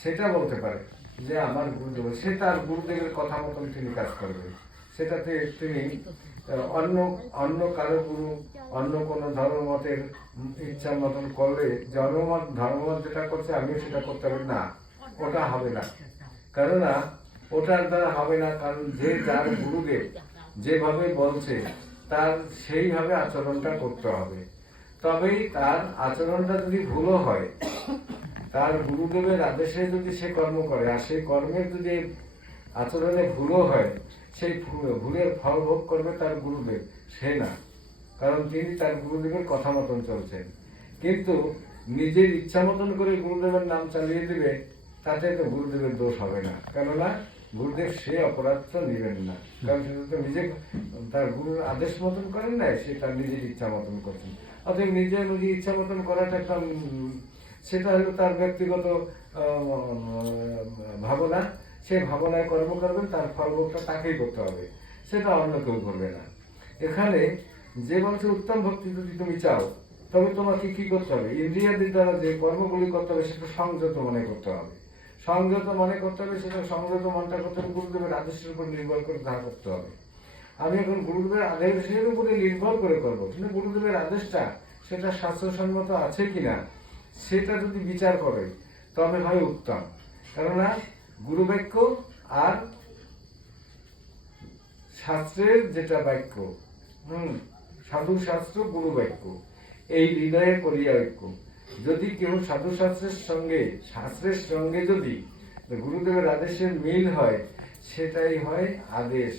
সেটা বলতে পারে যে আমার গুরুদেব, সে তার গুরুদেবের কথা মতন তিনি কাজ করবেন। সেটাতে তিনি অন্য অন্য কারো গুরু, অন্য কোনো ধর্মমতের ইচ্ছা মতন করলে ধর্মমত যেটা করছে আমিও সেটা করতে হবে না, ওটা হবে না। কেননা ওটার দ্বারা হবে না, কারণ যে যার গুরুদেব যেভাবে বলছে তার সেইভাবে আচরণটা করতে হবে। তবেই তার আচরণটা যদি ভুলও হয়, তার গুরুদেবের আদেশে যদি সে কর্ম করে আর সেই কর্মের যদি আচরণে ভুলও হয়, সেই ভুলের ফল ভোগ করবে তার গুরুদেব, সে না। কারণ তিনি তার গুরুদেবের কথা মতন চলছেন। কিন্তু নিজের ইচ্ছা মতন করে গুরুদেবের নাম চালিয়ে দিবে, তাতে তো গুরুদেবের দোষ হবে না। কেননা গুরুদেব সে অপরাধটা নেবেন না, কারণ সেটা তো নিজে তার গুরুর আদেশ মতন করেন না, সে তার নিজের ইচ্ছা মতন করছেন। অতএব নিজের নিজের ইচ্ছা মতন করাটা একটা সেটা হলো তার ব্যক্তিগত ভাবনা। সে ভাবনায় কর্ম করবেন, তার ফলভোগটা তাকেই করতে হবে, সেটা অন্য কেউ করবে না। এখানে যে মানুষের উত্তম ভক্তি যদি তুমি চাও, তবে তোমাকে কি করতে হবে? ইন্দ্রিয়াদির দ্বারা যে কর্মগুলি করতে হবে সেটা সংযত মনে করতে হবে। সংযত মনে করতে হবে, সেটা সংযত মনটা করতে হবে গুরুদেবের আদেশের উপর নির্ভর করে তা করতে হবে। আমি এখন গুরুদেবের আদেশের উপরে নির্ভর করে করবো, কিন্তু গুরুদেবের আদেশটা সেটা শাস্ত্রসম্মত আছে কিনা সেটা যদি বিচার করে তবে হয় উত্তম। কেননা গুরু বাক্য আর শাস্ত্রের যেটা বাক্য, সাধু শাস্ত্র গুরু বাক্য, এই হৃদয়ে করিয়া ঐক্য। যদি কেউ সাধু শাস্ত্রের সঙ্গে যদি গুরুদেবের আদেশের মিল হয়, সেটাই হয় আদেশ,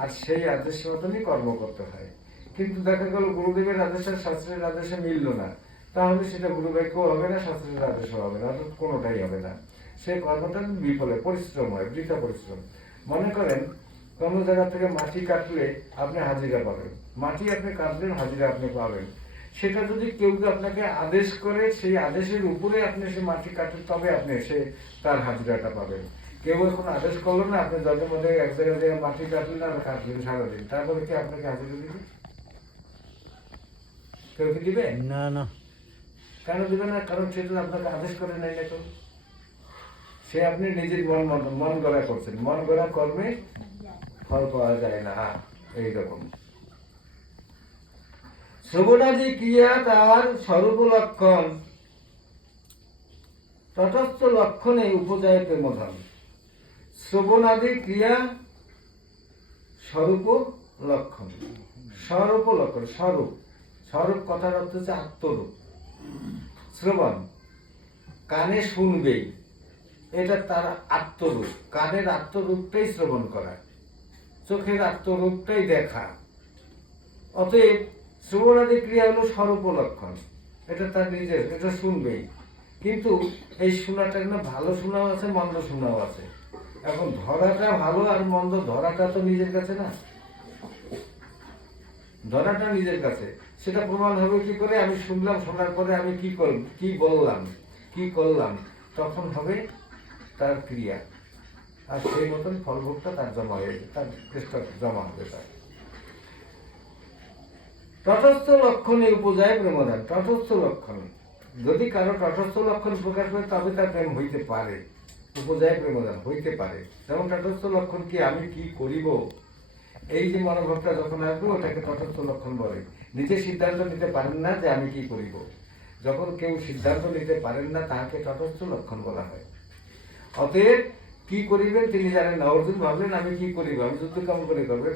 আর সেই আদেশ মতনই কর্ম করতে হয়। কিন্তু দেখা গেল গুরুদেবের আদেশ আর শাস্ত্রের আদেশে মিলল না, তাহলে সেটা গুরু বাক্য হবে না, শাস্ত্রের আদেশও হবে না, অর্থাৎ কোনোটাই হবে না। সেই কর্মটা বিফলে পরিশ্রম হয়, বৃথা পরিশ্রম। মনে করেন কোন জায়গা থেকে মাটি কাটলে আপনি হাজিরা পাবেন, মাটি আপনি কাটলেন, হাজিরা আপনি পাবেন। সেটা যদি কেউ আপনাকে আদেশ করে, সেই আদেশের উপরে আপনি সে মাটি কাটেন, তবে আপনি সে তার হাজিরাটা পাবেন। কেউ এখন আদেশ করলো না, আপনি যত মধ্যে এক জায়গায় মাটি কাটলেন আর কাটলেন সারাদিন, তারপরে কি আপনাকে হাজিরা দিবে? কেউ কি দিবে? না না। কেন দিবে না? কারণ সেটা আপনাকে আদেশ করে নাই না কেউ। সে আপনি নিজের মন গড়া করছেন, মন গড়া কর্মে ফল পাওয়া যায় না, এইরকম। শ্রবণাদি ক্রিয়া তার স্বরূপ লক্ষণ, তটস্থ লক্ষণে উপজায় প্রেমধন। শ্রবণাদি ক্রিয়া স্বরূপ লক্ষণ, স্বরূপ লক্ষণ, স্বরূপ, স্বরূপ কথার অর্থ হচ্ছে আত্মরূপ। শ্রবণ কানে শুনবেই, এটা তার আত্মরূপ। কানের আত্মরূপটাই শ্রবণ করা, চোখের আত্মরূপটাই দেখা। অতএব শ্রবণাদি ক্রিয়া হলো স্বরূপ লক্ষণ, এটা তার নিজের, এটা শুনবেই। কিন্তু এই শোনাটা না ভালো শোনাও আছে, মন্দ শোনাও আছে। এখন ধরাটা ভালো আর মন্দ ধরাটা তো নিজের কাছে না, ধরাটা নিজের কাছে। সেটা প্রমাণ হবে কি করে? আমি শুনলাম, শোনার পরে আমি কি বললাম, কি করলাম, তখন হবে তার ক্রিয়া, আর সেই মতন ফলভোগটা তার জমা হয়ে যাবে, তার চেষ্টা জমা হবে। তার তটস্থ লক্ষণে উপজায় প্রেমদান। তটস্থ লক্ষণ, যদি কারো তটস্থ লক্ষণ প্রকাশ করে তবে তার প্রেম হইতে পারে, উপজায় প্রেমদান হইতে পারে। যেমন তটস্থ লক্ষণ কি? আমি কি করিব, এই যে মনোভাবটা যখন আসবে ওটাকে তটস্থ লক্ষণ বলে। নিজে সিদ্ধান্ত নিতে পারেন না যে আমি কি করিব, যখন কেউ সিদ্ধান্ত নিতে পারেন না তাকে তটস্থ লক্ষণ বলা হয়। অতএব কি করিবেন তিনি জানেন না। অর্জুন ভাবলেন আমি কি করিব, আমি যুদ্ধ কেমন করে করবো?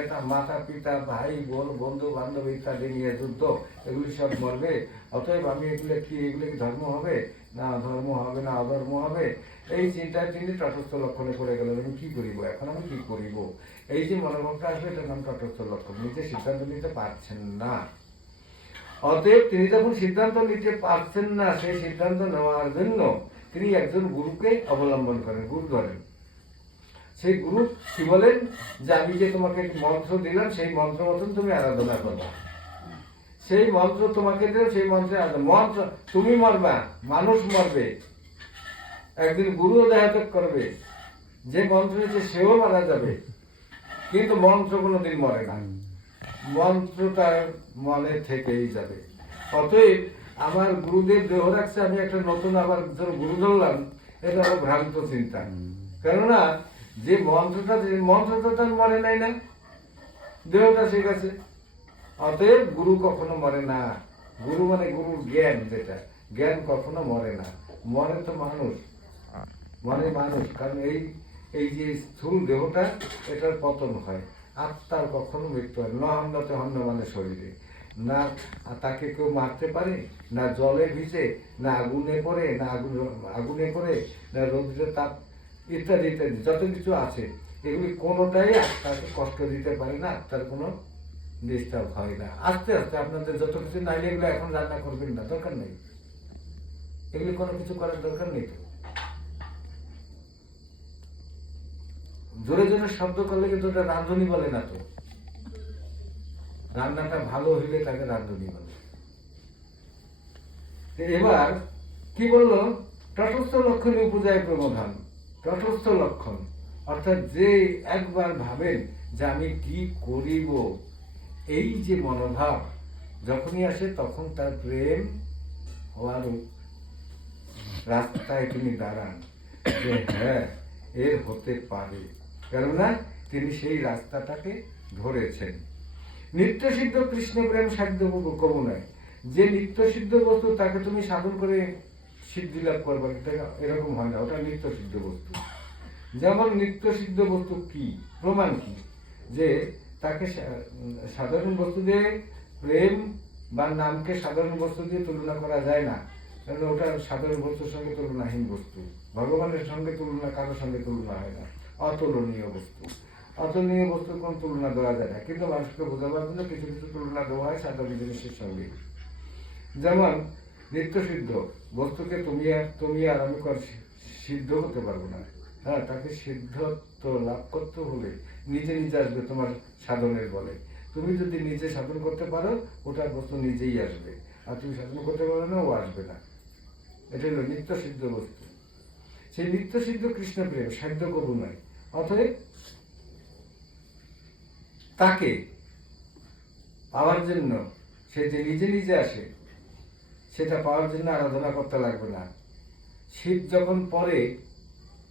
এটা মাতা পিতা ভাই বোন বন্ধু বান্ধব ইত্যাদি নিয়ে যুদ্ধ, এগুলি সব মরবে। অতএব আমি এগুলো কি ধর্ম হবে না, ধর্ম হবে না, অধর্ম হবে, এই চিন্তায় তিনি তটস্থ লক্ষণে পড়ে গেলেন। আমি কি করিব, এখন আমি কি করিব, এই যে মনোভাবটা আসবে এটার নাম তটস্থ লক্ষণ। নিজে সিদ্ধান্ত নিতে পারছেন না। অতএব তিনি যখন সিদ্ধান্ত নিতে পারছেন না, সেই সিদ্ধান্ত নেওয়ার জন্য তিনি একজন গুরুকে অবলম্বন করেন, গুরু ধরেন। সেই গুরু কি বলেন যে আমি যে তোমাকে মন্ত্র দিলাম সেই মন্ত্র মতন তুমি আরাধনা করো। সেই মন্ত্র তোমাকে দিল, সেই মন্ত্রে মন্ত্র তুমি মরবা, মানুষ মরবে, একদিন গুরুও দেহত্যাগ করবে, যে মন্ত্র হচ্ছে সেও মারা যাবে, কিন্তু মন্ত্র কোনোদিন মরে না, মন্ত্র তার মনে থেকেই যাবে। অতএব আমার গুরুদেব দেহ রাখছে, আমি একটা নতুন আবার গুরু ধরলাম, এটা হলো ভ্রান্ত চিন্তা। কেননা যে মন্ত্রটা তার মরে নাই না, দেহটা ঠিক আছে। অতএব গুরু কখনো মরে না। গুরু মানে গুরুর জ্ঞান, যেটা জ্ঞান কখনো মরে না। মরে তো মানুষ, মরে মানুষ। কারণ এই যে স্থূল দেহটা, এটার পতন হয়। আত্মার কখনো মৃত্যু হয় না। হন্যতে হন্য মানে শরীরে না, তাকে কেউ মারতে পারে না, জলে ভিজে না, আগুনে পড়ে না, আগুনে পড়ে না, রৌদ্রে তাপ ইত্যাদি ইত্যাদি যত কিছু আছে, এগুলি কোনোটাই আত্মাকে কষ্ট দিতে পারে না, আত্মার কোনো ডিস্টার্ব হয় না। আস্তে আস্তে আপনাদের যত কিছু নাইলে এগুলো এখন রান্না করবেন না, দরকার নেই। এগুলি কোনো কিছু করার দরকার নেই। তো জোরে জোরে শব্দ করলে কিন্তু ওটা রাঁধুনি বলে না। তো রান্নাটা ভালো হইলে তাকে রাঁধুনি বলে। এবার কি বললো? তটস্থ লক্ষণে উপজায় প্রমোধান। তটস্থ লক্ষণ অর্থাৎ যে একবার ভাবেন যে আমি কি করিব, এই যে মনোভাব যখনই আসে তখন তার প্রেম হওয়ার রাস্তায় তিনি দাঁড়ান, যে হ্যাঁ এর হতে পারে, কেননা তিনি সেই রাস্তাটাকে ধরেছেন। নিত্য সিদ্ধ কৃষ্ণ প্রেম সাধ্য কবু নয়। যে নিত্য সিদ্ধ বস্তু তাকে তুমি সাধন করে সিদ্ধি লাভ করবে, এরকম হয় না। ওটা নিত্য সিদ্ধ বস্তু। যেমন নিত্য সিদ্ধ বস্তু কি, প্রমাণ কি? যে তাকে সাধারণ বস্তু দিয়ে প্রেম বা নামকে সাধারণ বস্তু দিয়ে তুলনা করা যায় না, কারণ ওটা সাধারণ বস্তুর সঙ্গে তুলনাহীন বস্তু। ভগবানের সঙ্গে তুলনা কারোর সঙ্গে তুলনা হয় না, অতুলনীয় বস্তু। অতুলনীয় বস্তুর কোন তুলনা দেওয়া যায় না, কিন্তু মানুষকে বোঝাবার জন্য কিছু কিছু তুলনা দেওয়া হয় সাধারণ জিনিসের সঙ্গে। যেমন নিত্য সিদ্ধ বস্তুকে তুমি আর আমি সিদ্ধ হতে পারবো না। হ্যাঁ, তাকে সিদ্ধত্ব লাভ করতে হলে নিজে নিজে আসবে তোমার সাধনের বলে। তুমি যদি নিজে সাধন করতে পারো, ওটার বস্তু নিজেই আসবে। আর তুমি সাধন করতে পারো না, ও আসবে না। এটা হলো নিত্য সিদ্ধ বস্তু। সেই নিত্য সিদ্ধ কৃষ্ণ প্রেম সাধ্য কবু নয়। অতএব তাকে পাওয়ার জন্য, সে যে নিজে নিজে আসে, সেটা পাওয়ার জন্য আরাধনা করতে লাগবে না। শীত যখন পড়ে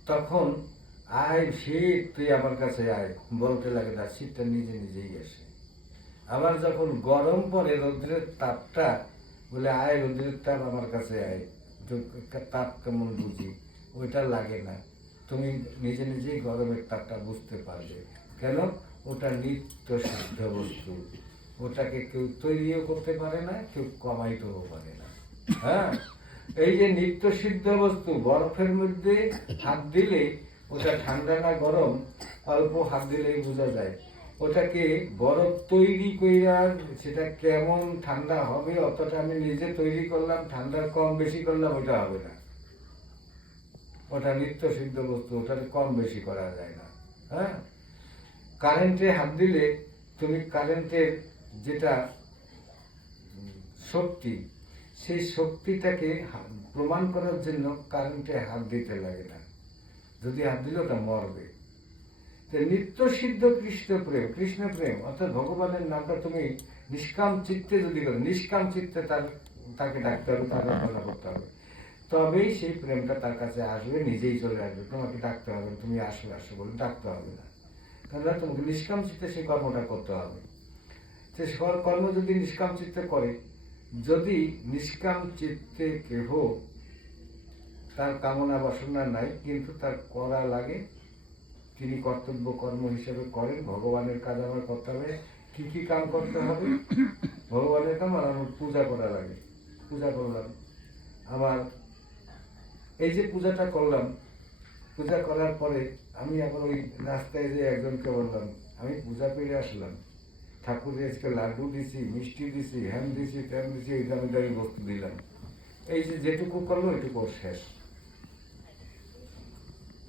তখন আয় শীত তুই আমার কাছে আয় বলতে লাগে না, শীতটা নিজে নিজেই আসে। আবার যখন গরম পড়ে, রৌদ্রের তাপটা বলে আয় রৌদ্রের তাপ আমার কাছে আয়, তাপ কেমন বুঝি, ওইটা লাগে না। তুমি নিজে নিজেই গরমের তাপটা বুঝতে পারবে। কেন? ওটা নিত্য সিদ্ধ বস্তু। ওটাকে কেউ তৈরিও করতে পারে না, কেউ কমাইতেও পারে না। হ্যাঁ, এই যে নিত্য সিদ্ধ বস্তু, বরফের মধ্যে হাত দিলে ওটা ঠান্ডা না গরম, অল্প হাত দিলেই বোঝা যায়। ওটাকে বরফ তৈরি কইরা সেটা কেমন ঠান্ডা হবে, অতটা আমি নিজে তৈরি করলাম, ঠান্ডার কম বেশি করলাম, ওটা হবে না। ওটা নিত্য সিদ্ধ বস্তু, ওটাকে কম বেশি করা যায় না। হ্যাঁ, কারেন্টে হাত দিলে তুমি কারেন্টের যেটা শক্তি, সেই শক্তিটাকে প্রমাণ করার জন্য কারেন্টে হাত দিতে লাগে না। যদি হাত দিলে ওটা মরবে। নিত্য সিদ্ধ কৃষ্ণ প্রেম অর্থাৎ ভগবানের নামটা তুমি নিষ্কাম চিত্তে যদি করো, নিষ্কাম চিত্তে তাকে ডাকতে হবে, তার আরাধনা করতে হবে, তবেই সেই প্রেমটা তার কাছে আসবে, নিজেই চলে আসবে। তোমাকে ডাকতে হবে, তুমি আসো আসো বলে ডাকতে হবে না। কেননা তোমাকে নিষ্কাম চিত্তে সেই কর্মটা করতে হবে। সে কর্ম যদি নিষ্কাম চিত্তে করে, যদি নিষ্কাম চিত্তে কেহ তার কামনা বাসনা নাই, কিন্তু তার করা লাগে, তিনি কর্তব্য কর্ম হিসেবে করেন। ভগবানের কাজ আমার করতে হবে। কি কি কাম করতে হবে? ভগবানের কাম। আর আমার পূজা করা লাগে, পূজা করলাম। আমার এই যে পূজাটা করলাম, পূজা করার পরে আমি আবার ওই রাস্তায় যে একজনকে বললাম আমি পূজা করে আসলাম, ঠাকুরের আজকে লাড্ডু দিছি, মিষ্টি দিছি, হ্যাম দিছি, ট্যাম দিছি, এই দামি দামি বস্তু দিলাম। এই যে যেটুকু করলো ওইটুকু শেষ।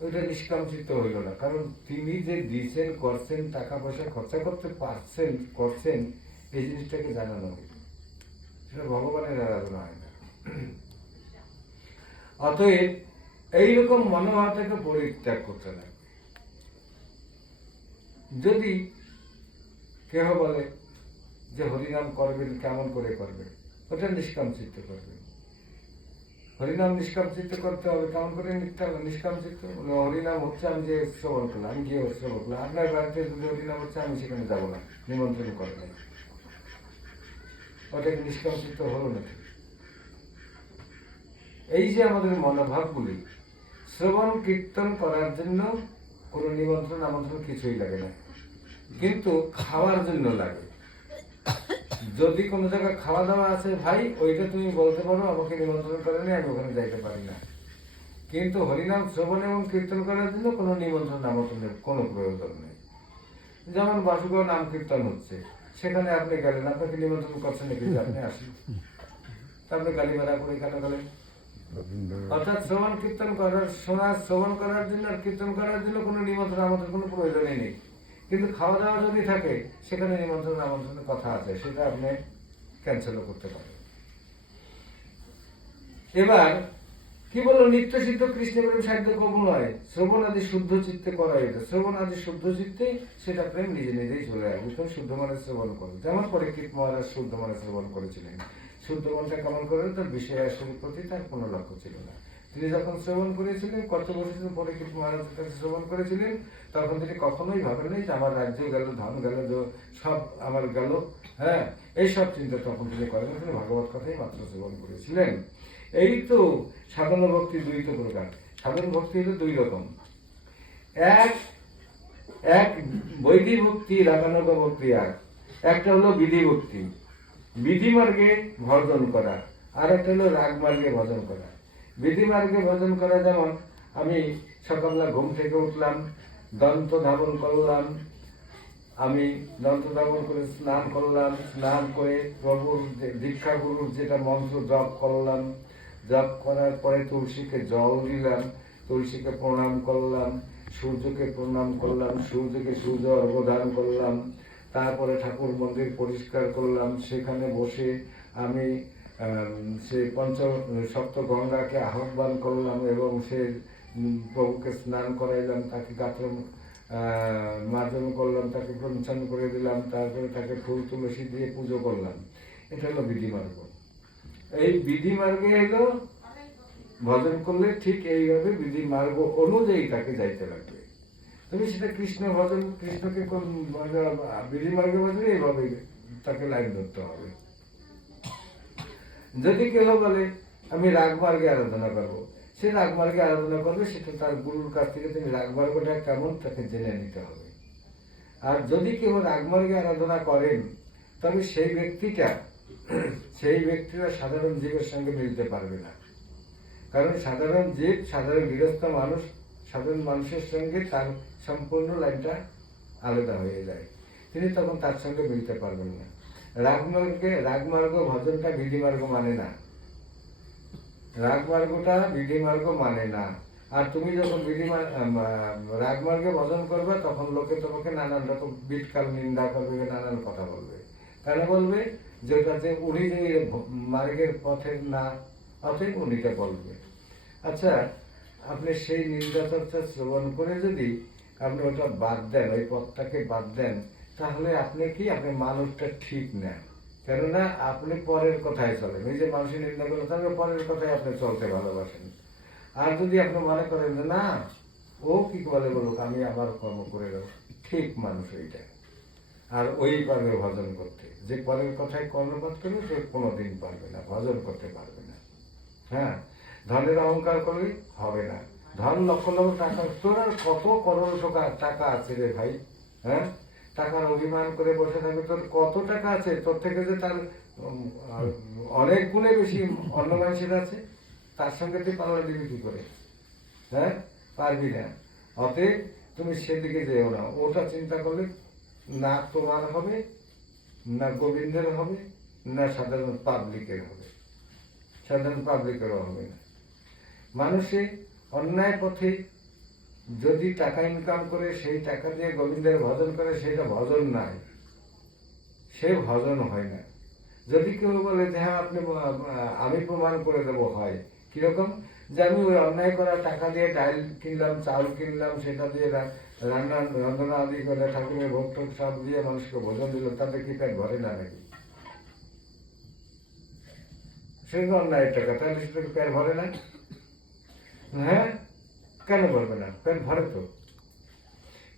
ওইটা নিষ্কামচিত হইল না। কারণ তিনি যে দিয়েছেন, করছেন, টাকা পয়সা খরচা করতে পারছেন, করছেন, এই জিনিসটাকে জানানো হইল। সেটা ভগবানের আরাধনা হয় না। অতএব এইরকম মনোভাবটাকে পরিত্যাগ করতে লাগে। যদি কেহ বলে যে হরিনাম করবেন, কেমন করে করবেন, ওটা নিষ্কাম চিত্তে করবেন। হরিনাম নিষ্কাম চিত্তে করতে হবে, কেমন করে নিষ্কাম চিত্ত? হরিনাম হচ্ছে আমি যে শ্রবণ করলাম, আমি গিয়ে শ্রবণ করলাম। আপনার বাড়িতে যদি হরিনাম হচ্ছে আমি সেখানে যাবো না, নিমন্ত্রণ করে নাই, ওটা কি নিষ্কাম চিত্ত হলো নাকি? এই যে আমাদের মনোভাবগুলি, শ্রবণ কীর্তন করার জন্য কোনো নিমন্ত্রণ আমন্ত্রণ কিছুই লাগে না, কিন্তু খাওয়ার জন্য লাগে। যদি কোনো জায়গায় খাওয়া দাওয়া আছে ভাই, ওইটা তুমি বলতে পারো আমাকে নিমন্ত্রণ করেনি, আমি ওখানে যাইতে পারি না। কিন্তু হরিনাম শ্রবণ এবং কীর্তন করার জন্য কোনো নিমন্ত্রণ আমন্ত্রণের কোনো প্রয়োজন নেই। যেমন বাসুগাঁও নাম কীর্তন হচ্ছে, সেখানে আপনি গেলেন, আপনাকে নিমন্ত্রণ করছেন নাকি যে আপনি আসেন? আপনি গালিমারা করে কেন গেলেন? অর্থাৎ শ্রবণ কীর্তন করার, শ্রবণ করার জন্য আর কীর্তন করার জন্য কোনো নিমন্ত্রণ আমন্ত্রণ কোনো প্রয়োজনই নেই। কিন্তু খাওয়া দাওয়া যদি থাকে, সেখানে নিমন্ত্রণ আমন্ত্রণের কথা আছে, সেটা আপনি ক্যান্সেলও করতে পারেন। এবার কি বললো? নিত্য সিদ্ধ কৃষ্ণ প্রেম সাধ্য কবু নয়, শ্রবণ আদি শুদ্ধ চিত্তে করা। এটা শ্রবণ আদি শুদ্ধ চিত্তে, সেটা প্রেম নিজে নিজেই চলে আসবে। তুমি শুদ্ধ মনে শ্রবণ করো, যেমন পরীক্ষিত মহারাজ শুদ্ধ মনে শ্রবণ করেছিলেন। শুদ্ধ মনটা কেমন করে? তার বিষয় আসনের প্রতি তার কোনো লক্ষ্য ছিল না। তিনি যখন শ্রবণ করেছিলেন, কত বসেছিলেন পরীক্ষিত মহারাজের কাছে শ্রবণ করেছিলেন, তখন তিনি কখনোই ভাবেন নাই যে আমার রাজ্য গেল, ধন গেল, সব আমার গেল, হ্যাঁ, এইসব চিন্তা তখন তিনি করেন। তিনি ভাগবত কথাই মাত্র শ্রবণ করেছিলেন। এই তো সাধন ভক্তি দুই তো প্রকার। সাধন ভক্তি হলো দুই রকম। এক এক বৈদিক ভক্তি, রাগানুগ ভক্তি। একটা হলো বিধি ভক্তি, বিধি মার্গে ভজন করা, আর একটা হলো রাগ মার্গে ভজন করা। বিধি মার্গে ভজন করা যেমন, আমি সকালবেলা ঘুম থেকে উঠলাম, দন্ত ধাবন করলাম, আমি দন্ত ধাবন করে স্নান করলাম, স্নান করে প্রভুর দীক্ষা গুরুর যেটা মন্ত্র জপ করলাম, জপ করার পরে তুলসীকে জল দিলাম, তুলসীকে প্রণাম করলাম, সূর্যকে প্রণাম করলাম, সূর্যকে সূর্য অর্ঘ্যদান করলাম, তারপরে ঠাকুর মন্দির পরিষ্কার করলাম, সেখানে বসে আমি সে সপ্ত গঙ্গাকে আহ্বান করলাম এবং সে প্রভুকে স্নান করাইলাম, তাকে গাত্র মার্জন করলাম, তাকে প্রঞ্চন করে দিলাম, তারপরে তাকে ফুল তুলসী দিয়ে পুজো করলাম। এটা হলো বিধি মার্গ। এই বিধি মার্গে এলো ভজন করলে ঠিক এইভাবে বিধি মার্গ অনুযায়ী তাকে যাইতে লাগবে। তুমি সেটা কৃষ্ণ ভজন, কৃষ্ণকে কোন বিধি মার্গে ভজনে এইভাবে তাকে লাইন ধরতে হবে। যদি কেউ বলে আমি রাগ মার্গে আরাধনা করবো, সে রাগ মার্গে আরাধনা করবে, সেটা তার গুরুর কাছ থেকে তুমি রাগ মার্গটা কেমন তাকে জেনে নিতে হবে। আর যদি কেউ রাগ মার্গে আরাধনা করেন, তবে সেই ব্যক্তিরা সাধারণ জীবের সঙ্গে মিলতে পারবে না। কারণ সাধারণ জীব, সাধারণ গৃহস্থ মানুষ, সাধারণ মানুষের সঙ্গে তার সম্পূর্ণ লাইনটা আলাদা হয়ে যায়, তিনি তখন তার সঙ্গে মিলতে পারবেন না। রাগমার্গ ভজনটা বিধি মার্গ মানে না, রাগমার্গটা বিধি মার্গ মানে না। আর তুমি যখন রাগমার্গে ভজন করবে, তখন লোকে তোমাকে নানান রকম বিটকাল নিন্দা করবে, নানান কথা বলবে। কেন বলবে? যেটাতে উনি যে মার্গের পথের না, অতএব উনিটা বলবে। আচ্ছা, আপনি সেই নিন্দা চর্চা শ্রবণ করে যদি আপনি ওটা বাদ দেন, ওই পথটাকে বাদ দেন, তাহলে আপনি কি, আপনি মানুষটা ঠিক না। কেননা আপনি পরের কথায় চলেন। এই যে মানুষের নিন্দা করে থাকবে, পরের কথায় আপনি চলতে ভালোবাসেন। আর যদি আপনি মনে করেন যে না, ও কি বলে বলুক, আমি আবার কর্ম করে দেবো, ঠিক মানুষ ওইটা। আর ওই পারবে ভজন করতে, যে পরের কথায় কর্ণপাত করবে সে কোনোদিন পারবে না, ভজন করতে পারবে না। হ্যাঁ, ধনের অহংকার করলে হবে না। ধন লক্ষ লক্ষ টাকা, তোর আর কত করোড় টাকা আছে রে ভাই, হ্যাঁ, টাকার অভিমান করে বসে থাকবে, তোর কত টাকা আছে, তোর থেকে যে তার অনেক গুণে বেশি অন্য মানুষের আছে, তার সঙ্গে তুই পাল্লা দিবি কি করে? হ্যাঁ, পারবি না। অতএব তুমি সেদিকে যেও না। ওটা চিন্তা করলে না তোমার হবে, না গোবিন্দের হবে, না সাধারণ পাবলিকের হবে, সাধারণ পাবলিকেরও হবে না। মানুষে অন্যায় পথে যদি টাকা ইনকাম করে, সেই টাকা দিয়ে গোবিন্দের ভজন করে, সেটা ভজন নাই, সে ভজন হয় না। যদি কেউ বলে যে হ্যাঁ আপনি, আমি প্রমাণ করে দেবো, হয় কিরকম? যে আমি ওই অন্যায় করা টাকা দিয়ে ডাল কিনলাম, চাউল কিনলাম, সেটা দিয়ে রন্ধনা আদি করে ঠাকুরের ভোগ টোক সব দিয়ে মানুষকে ভোজন দিল, তাতে কি পেট ভরে না নাকি? সেটা অন্যায়ের টাকা, তাহলে সেটাকে পেট ভরে না? হ্যাঁ, কেন ভরবে না? পেট ভরে তো।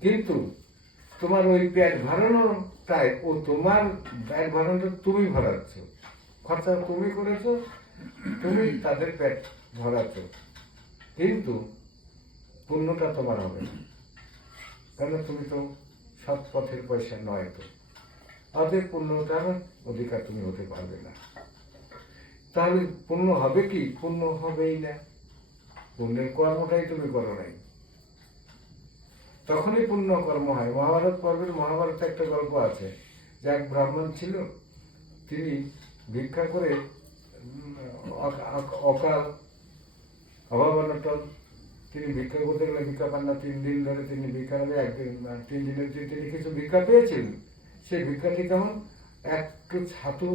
কিন্তু তোমার ওই পেট ভরানোটাই, ও তোমার পেট ভরানোটা তুমি ভরাচ্ছ, খরচা তুমি করেছো, তুমি তাদের পেট ভরাচ্ছ, কিন্তু পুণ্যটা তোমার হবে না, কেন তুমি তো সৎ পথের পয়সা নয় তো, অতএব পুণ্যটার অধিকার তুমি হতে পারবে না। তাহলে পুণ্য হবে কি? পুণ্য হবেই না, পুণ্যের কর্মটাই তুমি করো নাই, তখনই পুণ্য কর্ম হয়। মহাভারত পর্বের, মহাভারতে একটা গল্প আছে যে এক ব্রাহ্মণ ছিল, তিনি ভিক্ষা করে অকাল অভাব অনটন, তিনি ভিক্ষা করতে গেলে ভিক্ষা পান না, 3 দিন ধরে তিনি ভিক্ষা হবে, একদিন 3 দিনের দিন তিনি কিছু ভিক্ষা পেয়েছিলেন। সেই ভিক্ষাটি কেমন, একটু ছাতু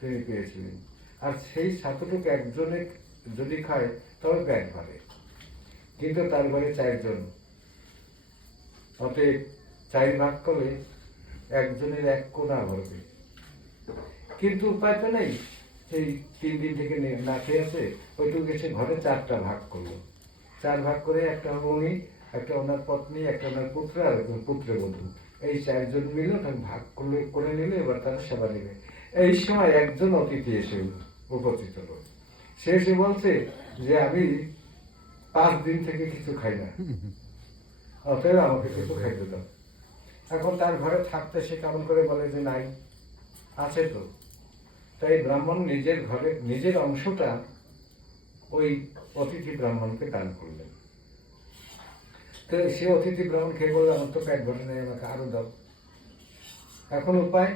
তিনি পেয়েছিলেন, আর সেই ছাতুটুকু একজনে যদি খায় তবে পেট ভরে, কিন্তু তার ঘরে 4 জন, অতএব 4 ভাগ করে একজনের 1 কোনা ভরবে, কিন্তু উপায় তো নেই, সেই 3 দিন থেকে না খেয়ে আছে, ওইটুকু এসে ঘরে 4টা ভাগ করলো, 4 ভাগ করে, একটা উনি, একটা ওনার পত্নী, একটা ওনার পুত্র, আর একজন পুত্রবধূ, এই 4 জন মিলে তাকে ভাগ করে নিলে এবার তারা সেবা নেবে। এই সময় একজন অতিথি এসে উপস্থিত হলো, সে এসে বলছে যে আমি 5 দিন থেকে কিছু খাই না, অতএব আমাকে কিছু খাইতে দাও। এখন তার ঘরে থাকতে সে কেমন করে বলে যে নাই, আছে তো। তাই ব্রাহ্মণ নিজের ঘরে নিজের অংশটা ওই অতিথি ব্রাহ্মণকে দান করলেন। তো সে অতিথি ব্রাহ্মণ খেয়ে বললো আমার তো পেট ভরে নেই, আমাকে আরো দাও। এখন উপায়,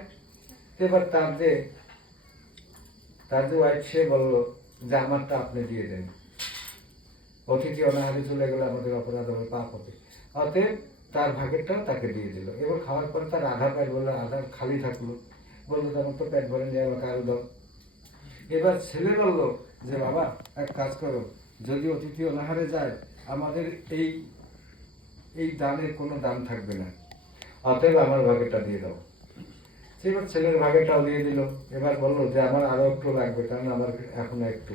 এবার তার যে ওয়াইফ, সে বললো যে আমারটা আপনি দিয়ে দেন, অতিথি অনাহারে চলে গেলে আমাদের অপরাধ হবে, পাপ হবে, অতএব তার ভাগেরটাও তাকে দিয়ে দিল। এবার খাওয়ার পরে তার আধা পেট বললো, আধা খালি থাকলো, বললো আমার তো পেট ভরে নেই, আমাকে আরো দাও। এবার ছেলে বললো যে বাবা এক কাজ করো, যদি অতিথি অনাহারে যায় আমাদের এই দানের কোনো দাম থাকবে না, অতএব আমার ভাগেরটা দিয়ে দাও। এবার ছেলের ভাগেরটাও দিয়ে দিল। এবার বললো যে আমার আরো একটু লাগবে, কারণ আমার এখনো একটু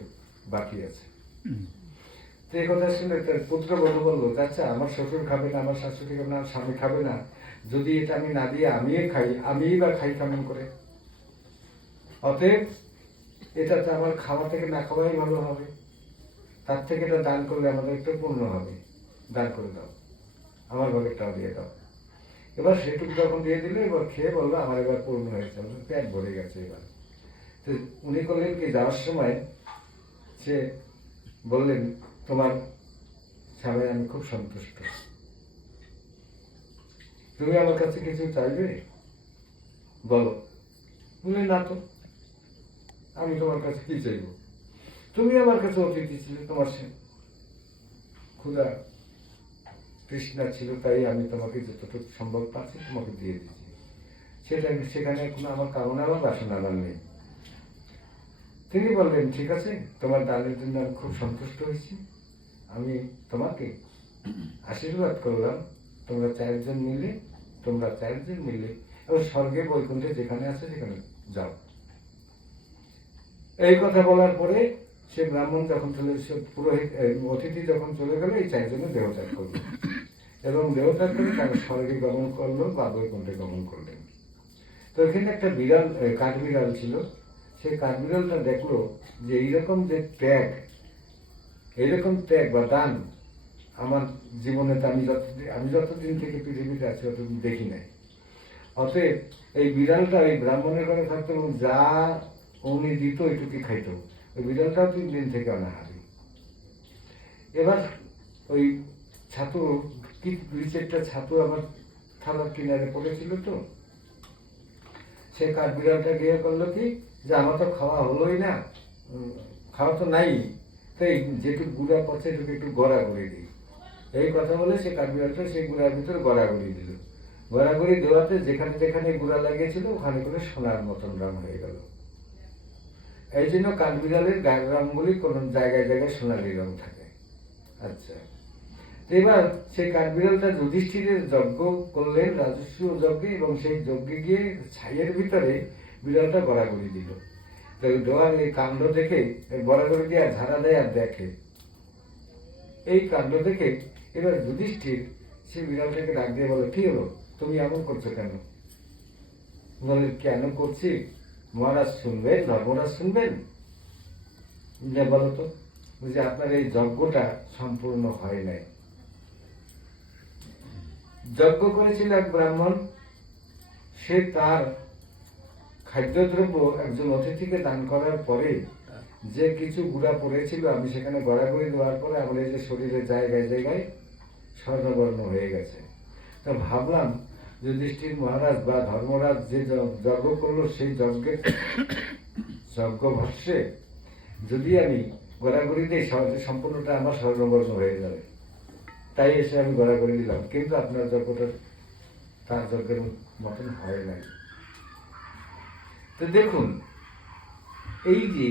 বাকি আছে। তো এই কথা শুনে তার পুত্রবধূ বললো, আচ্ছা আমার শ্বশুর খাবে না, আমার শাশুড়ি খাবে না, স্বামী খাবে না, যদি এটা আমি না দিয়ে আমিই খাই, আমিই বা খাই কেমন করে, অতএব এটাতে আমার খাওয়া থেকে না খাওয়াই ভালো হবে, তার থেকে এটা দান করলে আমাদের একটু পূর্ণ হবে, দান করে দাও, আমার ভাগেরটাও দিয়ে দাও। এবার সেটুকু যখন দিয়ে দিল, এবার খেয়ে বললো আমার এবার পূর্ণ হয়েছে, পেট ভরে গেছে। এবার তো উনি করলেন কি, যাওয়ার সময় সে বললেন তোমার স্বামী আমি খুব সন্তুষ্ট, তুমি আমার কাছে কিছু চাইবে, বলো। বললেন না তো, আমি তোমার কাছে কি চাইব, তুমি আমার কাছে অতিথি ছিলে, তোমার সে ক্ষুধা তৃষ্ণা ছিল, তাই আমি তোমাকে যতটুকু সম্ভব পাচ্ছি তোমাকে দিয়ে দিচ্ছি, সেখানে কোনো আমার কামনা বা বাসনা নেই। তিনি বললেন ঠিক আছে, তোমার দানের জন্য আমি খুব সন্তুষ্ট হয়েছি, আমি তোমাকে আশীর্বাদ করলাম, তোমরা 4 জন মিলে এবং স্বর্গে বৈকুণ্ঠে যেখানে আছে সেখানে যাও। এই কথা বলার পরে সে ব্রাহ্মণ যখন পুরোহিত অতিথি যখন চলে গেল, এই 4 জনে দেহত্যাগ করলো, এবং দেহত্যাগ করে তারা স্বর্গে গমন করলো বা বৈকুণ্ঠে গমন করলেন। তো এখানে একটা বিড়াল, কাঠবিড়াল ছিল, সেই কাঠবিড়ালটা দেখলো যে এইরকম যে এইরকম ত্যাগ বা দান আমার জীবনে আমি যতদিন থেকে পৃথিবীতে আছি ততদিন দেখি নাই। অতএব এই বিড়ালটা এই ব্রাহ্মণের ঘরে থাকতো এবং যা উনি দিত ওইটুকু খাইত, ওই বিড়ালটাও 3 দিন থেকে অনাহারি। এবার ওই ছাতু, কি 2-4টা ছাতু আমার থালার কিনারে পড়েছিল, তো সে কাঠবিড়ালটা গিয়ে করলো কি, যে আমার তো খাওয়া হলোই না, খাওয়া তো নাই, তাই যেটুকু গুঁড়া পড়ছে এটুকু একটু গড়াগড়ি দিই, এই কথা বলে সে কাঠবিড়ালটা সেই গুঁড়ার ভিতরে গড়াগড়ি দিল। গড়াগড়ি দেওয়াতে যেখানে যেখানে গুঁড়া লাগিয়েছিল ওখানে করে সোনার মতন রং হয়ে গেল। এই জন্য কাঠবিড়ালের গায়ের রঙগুলি কোন জায়গায় জায়গায় সোনালি রং থাকে। আচ্ছা, এবার সেই কাঠবিড়ালটা যুধিষ্ঠিরের যজ্ঞ করলেন, রাজস্ব যজ্ঞে, এবং সেই যজ্ঞে গিয়ে ছাইয়ের ভিতরে বিড়ালটা গড়াগড়ি দিল। দেওয়ার এই কাণ্ড দেখে বরাবর দিয়ে ঝাড়া দেয় আর দেখে। এই কাণ্ড দেখে এবার যুধিষ্ঠির সে বিড়ালটাকে ডাক দিয়ে বলে, কি হলো, তুমি এমন করছো কেন? বলে, কেন করছি? মহারাজ শুনবেন, ধর্মরাজ শুনবেন? যে বলো তো, যে আপনার এই যজ্ঞটা সম্পূর্ণ হয় নাই। যজ্ঞ করেছিল এক ব্রাহ্মণ, সে তার খাদ্যদ্রব্য একজন অতিথিকে দান করার পরে যে কিছু গুঁড়া পড়েছিল, আমি সেখানে গড়াগড়ি দেওয়ার পরে আমার এই যে শরীরের জায়গায় জায়গায় স্বর্ণবর্ণ হয়ে গেছে। তা ভাবলাম যুধিষ্ঠির মহারাজ বা ধর্মরাজ যে যজ্ঞ করলো, সেই যজ্ঞ ভস্যে যদি আমি গড়াগড়ি দিই, সম্পূর্ণটা আমার স্বর্ণবর্ণ হয়ে যাবে, তাই এসে আমি গড়াগড়ি দিলাম। কিন্তু আপনার যজ্ঞটা তার যজ্ঞের মতন হয় নাই। তো দেখুন, এই যে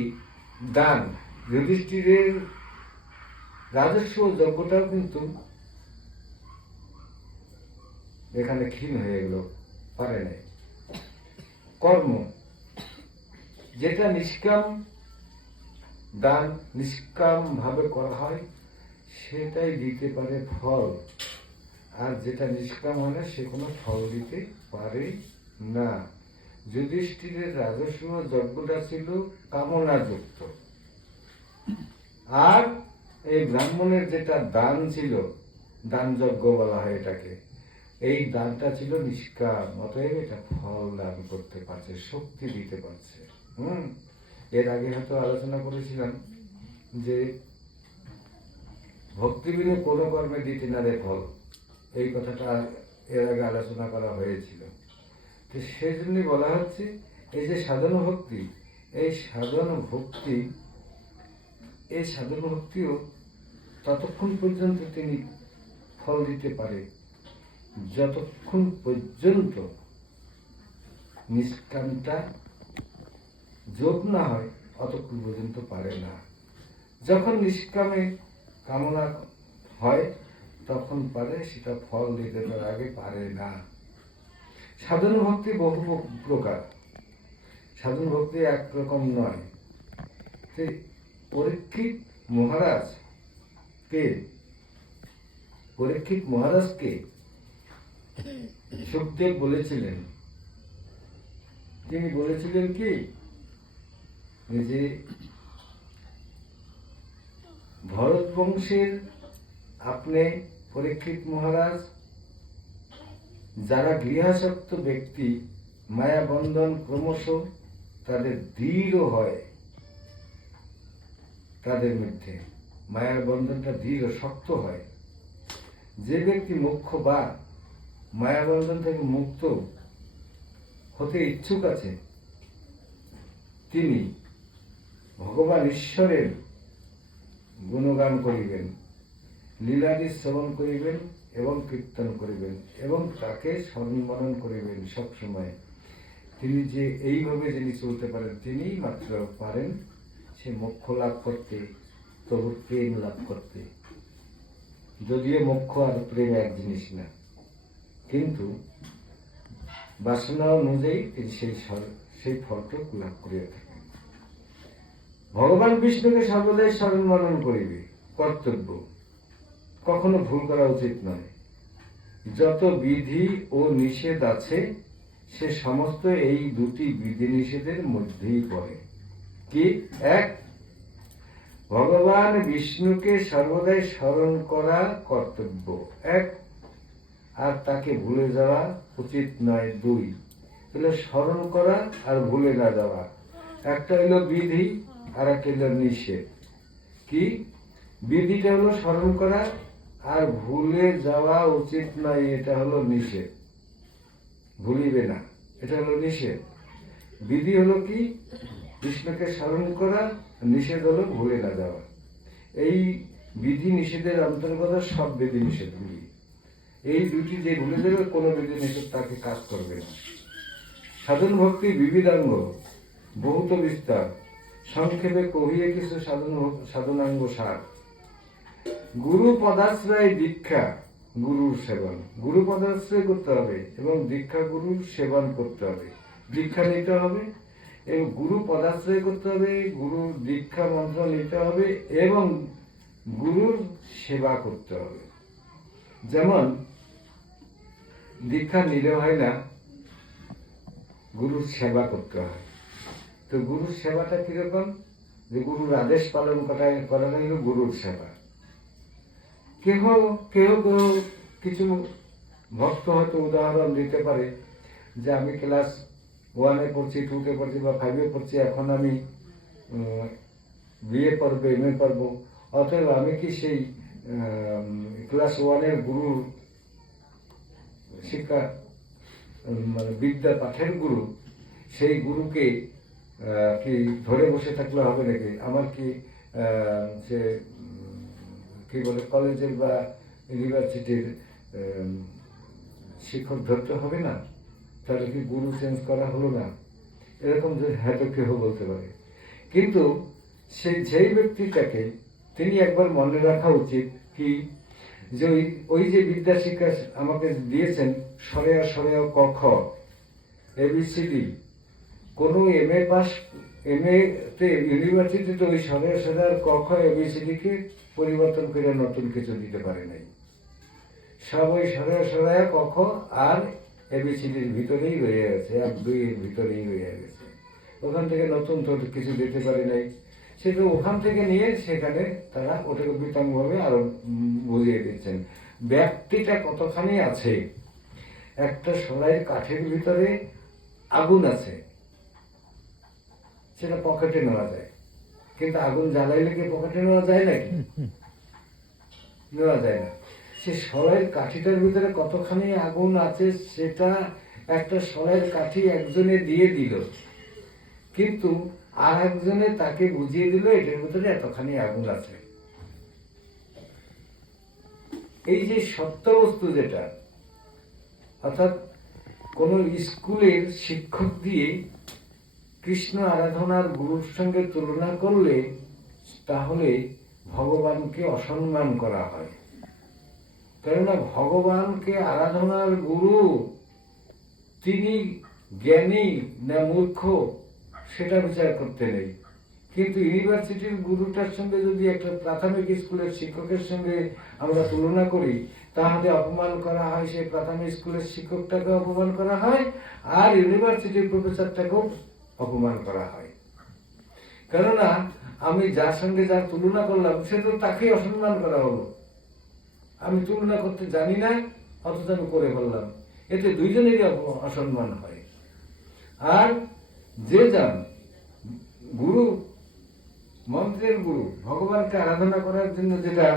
দান, যুধিষ্ঠিরের রাজস্ব যজ্ঞটাও কিন্তু এখানে ক্ষীণ হয়ে গেল, পারে নাই। কর্ম যেটা নিষ্কাম দান, নিষ্কাম ভাবে করা হয়, সেটাই দিতে পারে ফল। আর যেটা নিষ্কাম হয় না, সে কোনো ফল দিতে পারে না। যুধিষ্ঠিরের রাজস্ব যজ্ঞটা ছিল কামনাযুক্ত, আর এই ব্রাহ্মণের যেটা দান ছিল, দান যজ্ঞ বলা হয় এটাকে, এই দানটা ছিল নিষ্কাম, অতএব এটা ফল দান করতে পারছে, শক্তি দিতে পারছে। এর আগে হয়তো আলোচনা করেছিলাম যে ভক্তিবিনে কোনো কর্মে দিতে না রে ফল, এই কথাটা এর আগে আলোচনা করা হয়েছিল। তো সেজন্যই বলা হচ্ছে, এই যে সাধন ভক্তি, এই সাধন ভক্তিও ততক্ষণ পর্যন্ত তিনি ফল দিতে পারে যতক্ষণ পর্যন্ত নিষ্কামটা যোগ না হয়, অতক্ষণ পর্যন্ত পারে না। যখন নিষ্কামে কামনা হয় তখন পারে, সেটা ফল দিতে, তার আগে পারে না। সাধন ভক্তি বহু প্রকার, সাধন ভক্তি একরকম নয়। পরীক্ষিত মহারাজকে সুখদেব বলেছিলেন, তিনি বলেছিলেন কি, যে ভরত বংশের আপনি পরীক্ষিত মহারাজ, যারা গৃহাসক্ত ব্যক্তি, মায়াবন্ধন ক্রমশ তাদের দৃঢ় হয়, তাদের মধ্যে মায়ার বন্ধনটা দৃঢ় শক্ত হয়। যে ব্যক্তি মোক্ষ বা মায়াবন্ধন থেকে মুক্ত হতে ইচ্ছুক আছে, তিনি ভগবান ঈশ্বরের গুণগান করিবেন, লীলাদি শ্রবণ করিবেন এবং কীর্তন করিবেন এবং তাকে স্মরণ করিবেন সবসময়। তিনি যে এইভাবে যিনি চলতে পারেন, তিনিই মাত্র পারেন সে মোক্ষ লাভ করতে, তবু প্রেম লাভ করতে। যদিও মোক্ষ আর প্রেম এক জিনিস না, কিন্তু বাসনা অনুযায়ী তিনি সেই ফলটুকু লাভ করিয়া থাকেন। ভগবান বিষ্ণুকে সর্বদাই স্মরণ মনন করিবে, কর্তব্য, কখনো ভুল করা উচিত নয়। যত বিধি ও নিষেধ আছে, সে সমস্ত এই দুটি বিধি নিষেধের মধ্যেই পড়ে। কি? এক, ভগবান বিষ্ণুকে সর্বদাই স্মরণ করা কর্তব্য, এক, আর তাকে ভুলে যাওয়া উচিত নয়, দুই। তাহলে স্মরণ করা আর ভুলে না যাওয়া, একটা হলো বিধি আর একটা হলো নিষেধ। কি? বিধিটা হলো স্মরণ করা, আর ভুলে যাওয়া উচিত নয়, এটা হলো নিষেধ, ভুলিবে না, এটা হলো নিষেধ। বিধি হলো কি? কৃষ্ণকে স্মরণ করা, নিষেধ হলো ভুলে না যাওয়া। এই বিধি নিষেধের অন্তর্গত সব বিধি নিষেধগুলি, এই দুটি যে ভুলে যাবে, কোনো বিধি নিষেধ তাকে কাজ করবে না। সাধন ভক্তি বিবিধাঙ্গ, বহুত বিস্তার, সংক্ষেপে কহিয়ে কিছু সাধনাঙ্গ সার। গুরু পদাশ্রয় দীক্ষা, গুরুর সেবন, গুরু পদাশ্রয় করতে হবে এবং দীক্ষা গুরুর সেবন করতে হবে, দীক্ষা নিতে হবে এবং গুরু পদাশ্রয় করতে হবে, গুরুর দীক্ষা মন্ত্র নিতে হবে এবং গুরুর সেবা করতে হবে। যেমন দীক্ষা নিলে হয় না, গুরুর সেবা করতে হয়। তো গুরুর সেবাটা কিরকম? যে গুরুর আদেশ পালন করাটাই হলো গুরুর সেবা। কেহ কেউ কেউ কিছু ভক্ত হয়তো উদাহরণ দিতে পারে যে আমি ক্লাস 1-এ পড়ছি, 2-তে পড়ছি বা 5-এ পড়ছি, এখন আমি বিএ পড়বো, এমএ পড়বো, অতএব আমি কি সেই ক্লাস 1-এর গুরুর শিক্ষা মানে বিদ্যা পাঠের গুরু, সেই গুরুকে কি ধরে বসে থাকলে হবে নাকি? আমার কি সে কি বলে কলেজের বা ইউনিভার্সিটির শিক্ষক ধরতে হবে না? তাহলে কি গুরু চেঞ্জ করা হলো না? এরকম যে হয়তো কেউ বলতে পারে। কিন্তু যেই ব্যক্তিটাকে তিনি একবার মনে রাখা উচিত কি, যে ওই যে বিদ্যা শিক্ষা আমাকে দিয়েছেন, সরেয়া সরেয়া ক খ এবিসিডি, কোনো এমএ পাস, এমএ তে ইউনিভার্সিটিতে ওই সরেয়া সরেয়া ক খ এবিসিডিকে পরিবর্তন করে নতুন কিছু দিতে পারে নাই। সব ওই সরেয়া সরেয়া ক খ আর এবিসিডির ভিতরেই রয়ে গেছে, 1-2-এর ভিতরেই রয়ে গেছে। ওখান থেকে নতুন তো কিছু দিতে পারে নাই। সেটা ওখান থেকে নিয়ে সেখানে তারা ওটাকে বিতংভাবে আরো বুঝিয়ে দিচ্ছেন। ব্যক্তিটা কতখানি আছে, একটা সরাইয়ের কাঠের ভিতরে আগুন আছে, সেটা পকেটে নেওয়া যায়, কিন্তু আগুন জ্বালাইলে কি পকেটে নেওয়া যায় নাকি? নেওয়া যায় না। সে সরাইয়ের কাঠিটার ভিতরে কতখানি আগুন আছে সেটা একটা সরাইয়ের কাঠি একজনে দিয়ে দিল, কিন্তু আর একজনে তাকে বুঝিয়ে দিল এটার ভিতরে এতখানি আগুন আছে। এই যে সত্য বস্তু যেটা, অর্থাৎ কোন স্কুলের শিক্ষক দিয়ে কৃষ্ণ আরাধনার গুরুর সঙ্গে তুলনা করলে তাহলে ভগবানকে অসম্মান করা হয়। কেননা ভগবানকে আরাধনার গুরু তিনি জ্ঞানী না মূর্খ সেটা বিচার করতে নেই। কিন্তু ইউনিভার্সিটির গুরুটার সঙ্গে যদি একটা প্রাথমিক স্কুলের শিক্ষকের সঙ্গে আমরা তুলনা করি, তাহলে অপমান করা হয় সেই প্রাথমিক স্কুলের শিক্ষকটাকে অপমান করা হয়, আর ইউনিভার্সিটির প্রফেসরটাকেও অপমান করা হয়। কেননা আমি যার সঙ্গে যার তুলনা করলাম সে তো তাকে অসম্মান করা হলো। আমি তুলনা করতে জানি না, অথচ আমি করে ফেললাম, এতে দুইজনেরই অসম্মান হয়। আর যে যান গুরু, মন্ত্রের গুরু, ভগবানকে আরাধনা করার জন্য যেটা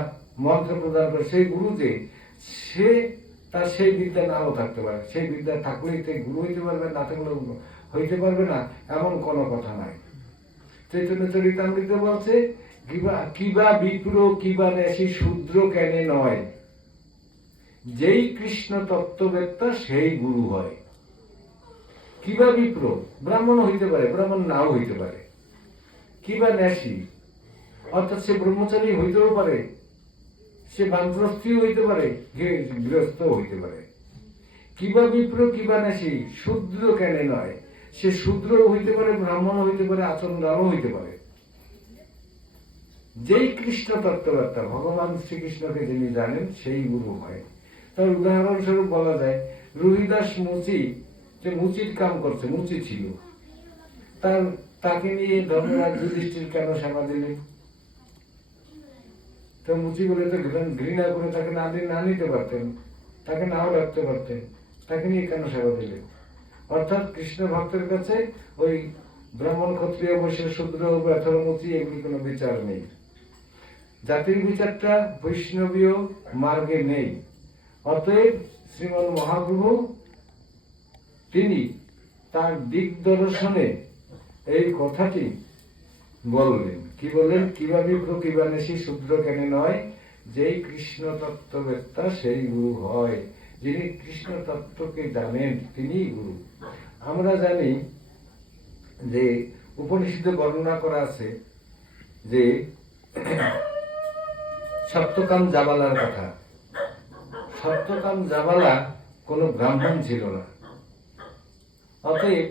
মন্ত্র প্রদান করে সেই গুরু, যে সে তার সেই বিদ্যা নাও থাকতে পারে, সেই বিদ্যা থাকলেই সে গুরু হইতে পারবে, না থাকলেও হইতে পারবে না, এমন কোনো কথা নাই। চৈতন্য চরিতামৃতে বলছে কিবা বিপ্র কিবা নেশি শূদ্র কেনে নয়, যেই কৃষ্ণ তত্ত্ববেত্তা সেই গুরু হয়। কিবা বিপ্র, ব্রাহ্মণ হইতে পারে, ব্রাহ্মণ নাও হইতে পারে। কিবা নেশি, অর্থাৎ সে ব্রহ্মচারী হইতেও পারে, সে বানপ্রস্থিও হইতে পারে, গৃহস্থ হইতে পারে। কিবা বিপ্র কিবা নেশি শূদ্র কেন নয়, সে শূদ্র হইতে পারে, ব্রাহ্মণ হইতে পারে, আচরণদারও হইতে পারে। যেই কৃষ্ণ তত্ত্ববেত্তা, ভগবান শ্রীকৃষ্ণকে যিনি জানেন সেই গুরু হয়। তার উদাহরণস্বরূপ বলা যায় রোহিদাস মুচি, যে মুচির কাম করছে, মুচি ছিল, তাকে নিয়ে ধর্মরাজ যুধিষ্ঠির কেন সেবা দিলেন? তো মুচি বলে তো ঘৃণা করে তাকে না নিতে পারতেন, তাকে নাও রাখতে পারতেন, তাকে নিয়ে কেন সেবা দিলেন? অর্থাৎ কৃষ্ণ ভক্তের কাছে ওই ব্রাহ্মণ ক্ষত্রিয় বৈশ্য শূদ্র মুচি এগুলি কোনো বিচার নেই। জাতির বিচারটা বৈষ্ণবীয় মার্গে নেই। অতএব শ্রীমন মহাপ্রভু তিনি তার দিগদর্শনে এই কথাটি বললেন। কি বললেন? কিভাবে প্রতিবানেশী শূদ্র কেন নয়, যেই কৃষ্ণ তত্ত্ববেত্তা সেই গুরু হয়। যিনি কৃষ্ণ তত্ত্বকে জানেন তিনি গুরু। আমরা জানি যে উপনিষদে বর্ণনা করা আছে যে সত্যকাম জাবালার কথা। সত্যকাম জাবালা কোন ব্রাহ্মণ ছিল না। অতএব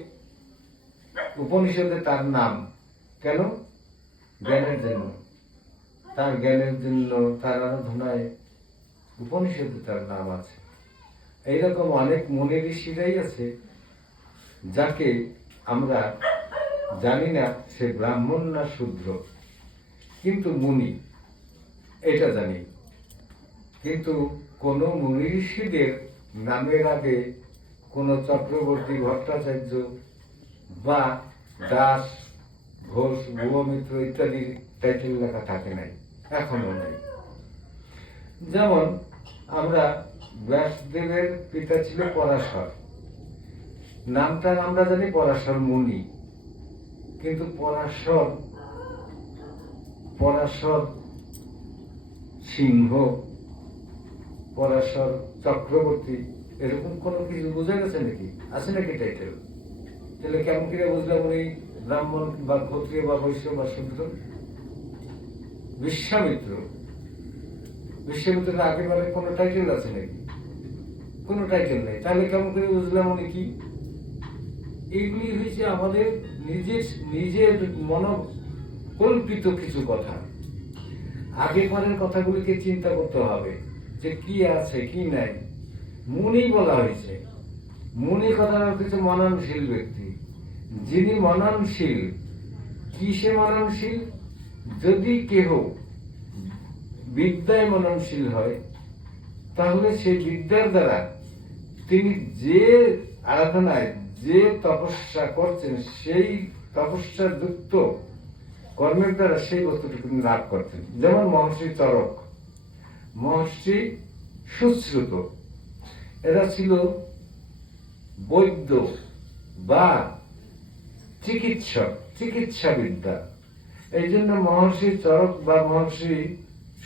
উপনিষদে তার নাম কেন? জ্ঞানের জন্য, তার জ্ঞানের জন্য, তার আরাধনায় উপনিষদে তার নাম আছে। এইরকম অনেক মুনি ঋষিরাই আছে যাকে আমরা জানি না সে ব্রাহ্মণ না শূদ্র, কিন্তু মুনি এটা জানি। কিন্তু কোন মুনি ঋষিদের নামের আগে কোন চক্রবর্তী, ভট্টাচার্য বা দাস, ঘোষ, ভুবমিত্র ইত্যাদি টাইটেল লেখা থাকে নাই, এখনো নাই। যেমন আমরা ব্যাসদেবের পিতা ছিল পরাশর, নামটা আমরা জানি পরাশর মুনি, কিন্তু পরাশর সিংহ, পরাশর চক্রবর্তী এরকম কোনো কিছু বোঝা গেছে নাকি? আছে নাকি টাইটেল? তাহলে কেমন করে বুঝলাম উনি ব্রাহ্মণ বা ক্ষত্রিয় বা বৈশ্য বা শূদ্র? বিশ্বামিত্রের একেবারে কোনো টাইটেল আছে নাকি? কোনো টাইটেল নেই, তাহলে কেমন করে বুঝলাম উনি কি? এইগুলি হয়েছে আমাদের নিজের মনোকল্পিত কিছু কথা। আগে পরের কথাগুলিকে চিন্তা করতে হবে যে কি আছে কি নাই। মুনি বলা হয়েছে, মুনি কথার অর্থ হচ্ছে মননশীল ব্যক্তি। যিনি মননশীল, কিসে মননশীল? যদি কেহ বিদ্যায় মননশীল হয়, তাহলে সেই বিদ্যার দ্বারা তিনি যে আরাধনায়, যে তপস্যা করছেন, সেই তপস্যা যুক্ত কর্মের দ্বারা সেই বস্তুটুকু লাভ করতেন। যেমন মহর্ষি চরক, মহর্ষি সুশ্রুত, এরা ছিল বৈদ্য বা চিকিৎসক, চিকিৎসা বিদ্যা। এই জন্য মহর্ষি চরক বা মহর্ষি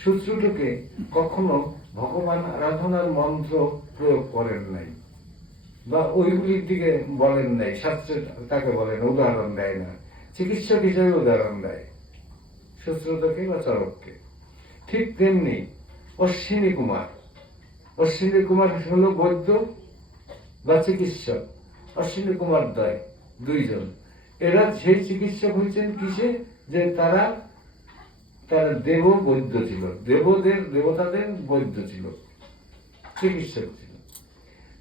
সুশ্রুতকে কখনো ভগবান আরাধনার মন্ত্র প্রয়োগ করেন নাই বা ওইগুলির দিকে বলেন নাই, শাস্ত্রে তাকে বলেন, উদাহরণ দেয় না, চিকিৎসক হিসেবে উদাহরণ দেয় সুশ্রুতকে বা চরককে। ঠিক তেমনি অশ্বিনী কুমার হলো বৈদ্য বা চিকিৎসক। অশ্বিনী কুমার দ্বয়, দুইজন, এরা সেই চিকিৎসক হয়েছেন কিসে? যে তারা দেব বৈদ্য ছিল, দেবতাদের বৈদ্য ছিল, চিকিৎসক ছিল।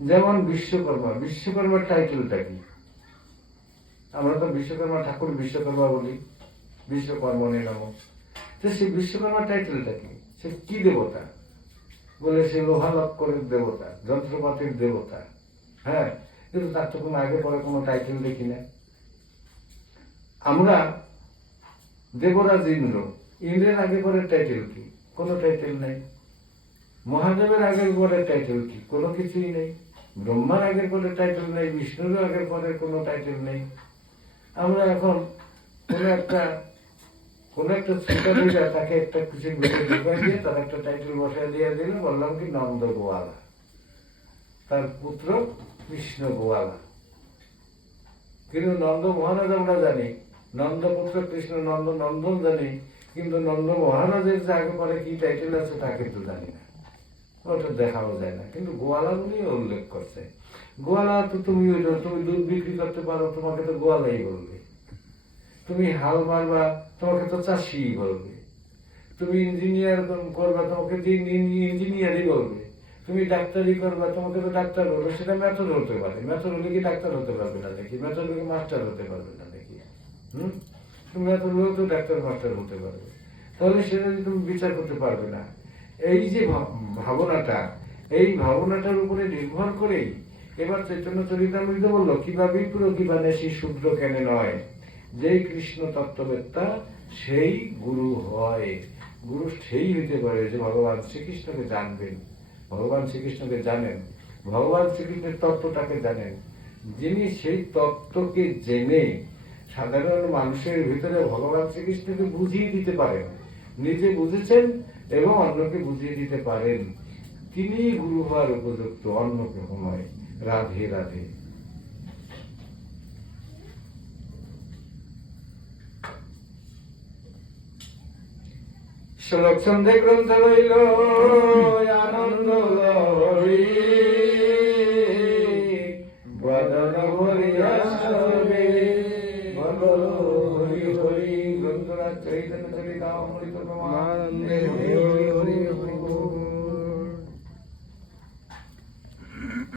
যেমন বিশ্বকর্মার টাইটেলটা কি? আমরা তো বিশ্বকর্মা ঠাকুর বিশ্বকর্মা বলি, বিশ্বকর্মণে নামক। তো সেই বিশ্বকর্মার টাইটেলটা কি? সে কি দেবতা? বলে সে লোহা লক্করের দেবতা, যন্ত্রপাতির দেবতা। হ্যাঁ, কিন্তু তার তো কোনো আগে পরে কোনো টাইটেল দেখি না। আমরা দেবরাজ ইন্দ্রের আগে পরে টাইটেল কি? কোনো টাইটেল নেই। মহাদেবের আগের পরে টাইটেল কি? কোনো কিছুই নেই। ব্রহ্মার আগের পরে টাইটেল নেই, বিষ্ণুর আগের পরে কোনো টাইটেল নেই। আমরা এখন কোন একটা ছোটা দিলে তাকে একটা কিছু ঢুকাই দিয়ে তার একটা টাইটেল বসায় দিয়ে দিল, বললাম কি নন্দ গোয়ালা, তার পুত্র কৃষ্ণ গোয়ালা। কিন্তু নন্দ মহারাজ আমরা জানি, নন্দপুত্র কৃষ্ণ নন্দন জানি, কিন্তু নন্দ মহারাজের যে আগে পরে কি টাইটেল আছে তা কিন্তু জানি না, ওটা দেখাও যায় না। কিন্তু গোয়ালা বলে উল্লেখ করছে। গোয়ালা তো তুমি দুধ বিক্রি করতে পারো, তোমাকে তো গোয়ালাই বলবে। তুমি হাল মারবা, তোমাকে তো চাষি বলবে। তুমি ইঞ্জিনিয়ার করবা, তোমাকে ইঞ্জিনিয়ারই বলবে। তুমি ডাক্তারি করবা, তোমাকে তো ডাক্তার বলবে। সেটা মেথড হতে পারে, মেথড হলে কি ডাক্তার হতে পারবে না দেখি, মেথড হলে মাস্টার হতে পারবে না দেখি। তুমি মেথড হলেও তো ডাক্তার মাস্টার হতে পারবে। তাহলে সেটা তুমি বিচার করতে পারবে না। এই যে ভাবনাটা, এই ভাবনাটার উপরে নির্ভর করেই এবার চৈতন্য চরিতামৃত বললো কিভাবে পুরো কিভাবে সেই শূদ্র কেন নয়, যেই কৃষ্ণ তত্ত্ববেত্তা সেই গুরু হয়। গুরু সেই হইতে পারে যে ভগবান শ্রীকৃষ্ণকে জানবেন, ভগবান শ্রীকৃষ্ণকে জানেন, ভগবান শ্রীকৃষ্ণের তত্ত্বটাকে জানেন, যিনি সেই তত্ত্বকে জেনে সাধারণ মানুষের ভিতরে ভগবান শ্রীকৃষ্ণকে বুঝিয়ে দিতে পারেন, নিজে বুঝেছেন এবং অন্যকে বুঝিয়ে দিতে পারেন, তিনি গুরু হওয়ার উপযুক্ত, অন্য কেউ নয়। রাধে রাধে। শ্লোক সন্ধে গ্রন্থ রইল